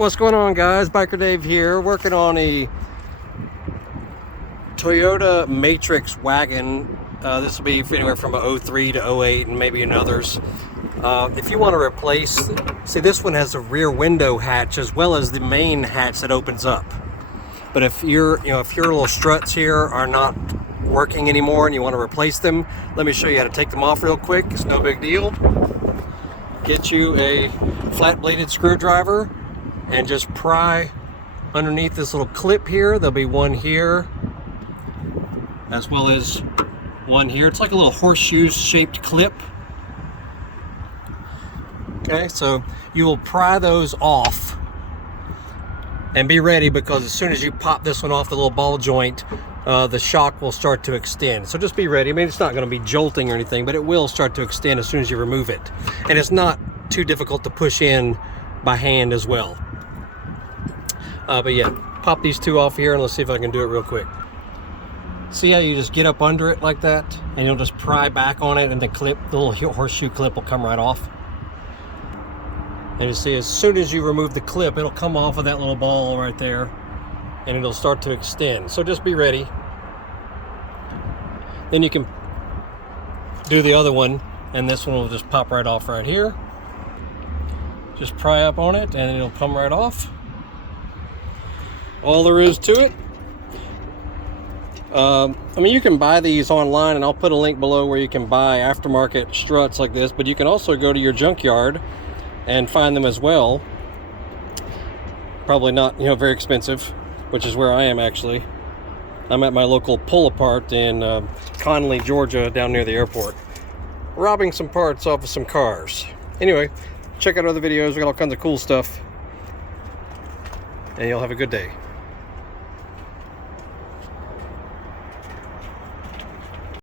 What's going on, guys? Biker Dave here, working on a Toyota Matrix Wagon. This will be anywhere from a 03 to 08 and maybe in others. If you want to replace, see, this one has a rear window hatch as well as the main hatch that opens up. But if your little struts here are not working anymore and you want to replace them, let me show you how to take them off real quick. It's no big deal. Get you a flat bladed screwdriver and just pry underneath this little clip here. There'll be one here as well as one here. It's like a little horseshoe shaped clip. Okay, so you will pry those off and be ready, because as soon as you pop this one off the little ball joint, the shock will start to extend. So just be ready. I mean, it's not going to be jolting or anything, but it will start to extend as soon as you remove it. And it's not too difficult to push in by hand as well. But yeah, pop these two off here and let's see if I can do it real quick. See how you just get up under it like that and you'll just pry back on it and the clip, the little horseshoe clip, will come right off. And you see, as soon as you remove the clip, it'll come off of that little ball right there and it'll start to extend. So just be ready. Then you can do the other one and this one will just pop right off right here. Just pry up on it and it'll come right off. All there is to it. I mean, you can buy these online, and I'll put a link below where you can buy aftermarket struts like this, but you can also go to your junkyard and find them as well. Probably not, very expensive, which is where I am actually. I'm at my local pull-apart in Conley, Georgia, down near the airport, robbing some parts off of some cars. Anyway, check out other videos. We got all kinds of cool stuff, and you'll have a good day.